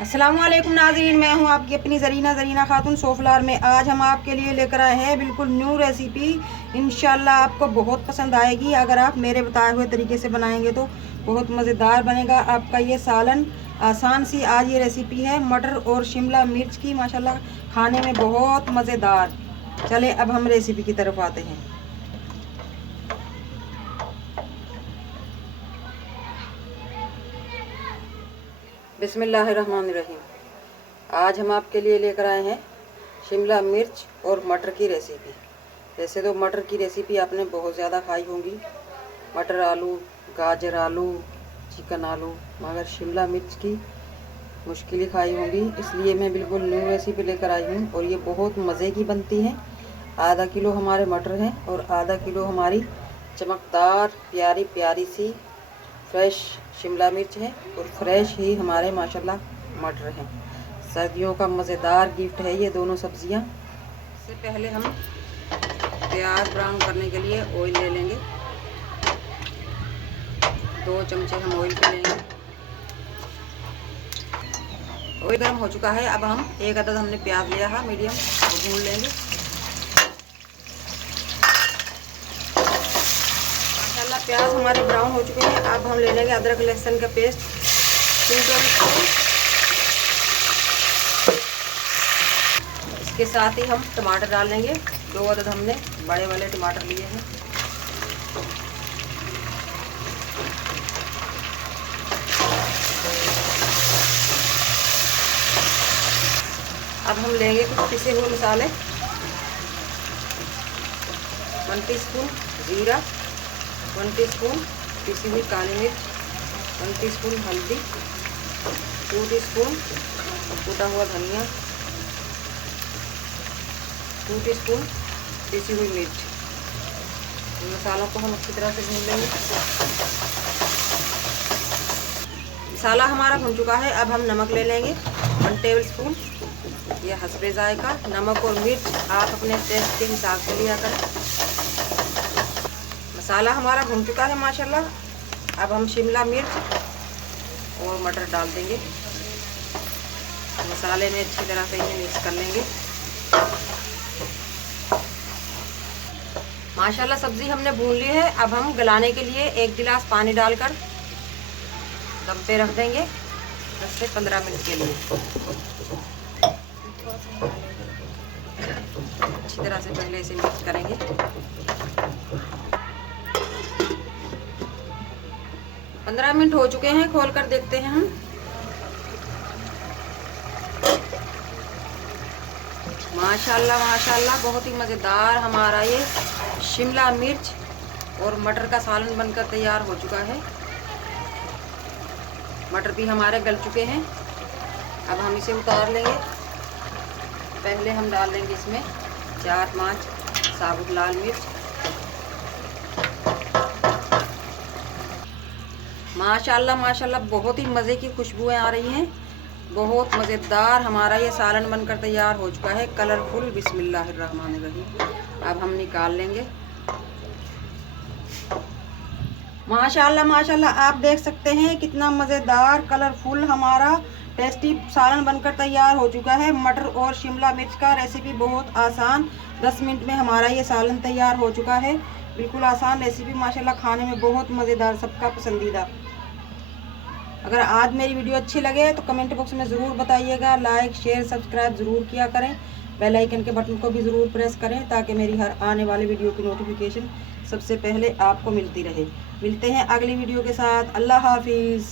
अस्सलामुअलैकुम नाज़रीन, मैं हूं आपकी अपनी ज़रीना खातून सोफलार में। आज हम आपके लिए लेकर आए हैं बिल्कुल न्यू रेसिपी। इंशाल्लाह आपको बहुत पसंद आएगी। अगर आप मेरे बताए हुए तरीके से बनाएंगे तो बहुत मज़ेदार बनेगा आपका ये सालन। आसान सी आज ये रेसिपी है मटर और शिमला मिर्च की, माशाल्लाह खाने में बहुत मज़ेदार। चले अब हम रेसिपी की तरफ आते हैं। बिस्मिल्लाहिर्रहमानिर्रहीम। आज हम आपके लिए लेकर आए हैं शिमला मिर्च और मटर की रेसिपी। वैसे तो मटर की रेसिपी आपने बहुत ज़्यादा खाई होंगी, मटर आलू, गाजर आलू, चिकन आलू, मगर शिमला मिर्च की मुश्किल ही खाई होंगी। इसलिए मैं बिल्कुल न्यू रेसिपी लेकर आई हूँ और ये बहुत मज़े की बनती है। आधा किलो हमारे मटर हैं और आधा किलो हमारी चमकदार प्यारी प्यारी सी फ्रेश शिमला मिर्च है और फ्रेश ही हमारे माशाल्लाह मटर हैं। सर्दियों का मज़ेदार गिफ्ट है ये दोनों सब्जियां। इससे पहले हम प्याज ब्राउन करने के लिए ऑयल ले लेंगे। 2 चमचे हम ऑयल के लेंगे। ऑयल गर्म हो चुका है। अब हम एक अदद हमने प्याज लिया है मीडियम, वो भून लेंगे। माशाल्लाह प्याज हमारे ब्राउन हो चुके हैं। अब हम ले लेंगे अदरक लहसुन का पेस्ट 2 टेबल स्पून। इसके साथ ही हम टमाटर डाल लेंगे। 2 अदद हमने बड़े वाले टमाटर लिए हैं। अब हम लेंगे कुछ पिसे हुए मसाले। 1 टीस्पून जीरा, 1 टीस्पून पिसी हुई काली मिर्च, 1 टीस्पून हल्दी, 2 टीस्पून कूटा हुआ धनिया, 2 टीस्पून पिसी हुई मिर्च। इन मसालों को हम अच्छी तरह से भून लेंगे। मसाला हमारा भून चुका है। अब हम नमक ले लेंगे 1 टेबल स्पून। यह हस्बे जायका। नमक और मिर्च आप अपने टेस्ट के हिसाब से लिया करें। मसाला हमारा भून चुका है माशाल्लाह। अब हम शिमला मिर्च और मटर डाल देंगे। मसाले में अच्छी तरह से इन्हें मिक्स कर लेंगे। माशाल्लाह सब्जी हमने भून ली है। अब हम गलाने के लिए 1 गिलास पानी डालकर दम पे रख देंगे 10 से 15 मिनट के लिए। अच्छी तरह से पहले इसे मिक्स करेंगे। 15 मिनट हो चुके हैं, खोल कर देखते हैं हम। माशाल्लाह माशाल्लाह बहुत ही मज़ेदार हमारा ये शिमला मिर्च और मटर का सालन बनकर तैयार हो चुका है। मटर भी हमारे गल चुके हैं। अब हम इसे उतार लेंगे। पहले हम डाल देंगे इसमें 4-5 साबुत लाल मिर्च। माशाल्लाह माशाल्लाह बहुत ही मज़े की खुशबुएं आ रही हैं। बहुत मज़ेदार हमारा ये सालन बनकर तैयार हो चुका है, कलरफुल। बिस्मिल्लाहिर्रहमानिर्रहीम। अब हम निकाल लेंगे। माशाल्लाह माशाल्लाह आप देख सकते हैं कितना मज़ेदार कलरफुल हमारा टेस्टी सालन बनकर तैयार हो चुका है। मटर और शिमला मिर्च का रेसिपी बहुत आसान, 10 मिनट में हमारा ये सालन तैयार हो चुका है। बिल्कुल आसान रेसिपी, माशाल्लाह खाने में बहुत मज़ेदार, सबका पसंदीदा। अगर आज मेरी वीडियो अच्छी लगे तो कमेंट बॉक्स में ज़रूर बताइएगा। लाइक शेयर सब्सक्राइब ज़रूर किया करें। बेल आइकन के बटन को भी ज़रूर प्रेस करें ताकि मेरी हर आने वाली वीडियो की नोटिफिकेशन सबसे पहले आपको मिलती रहे। मिलते हैं अगली वीडियो के साथ। अल्लाह हाफिज़।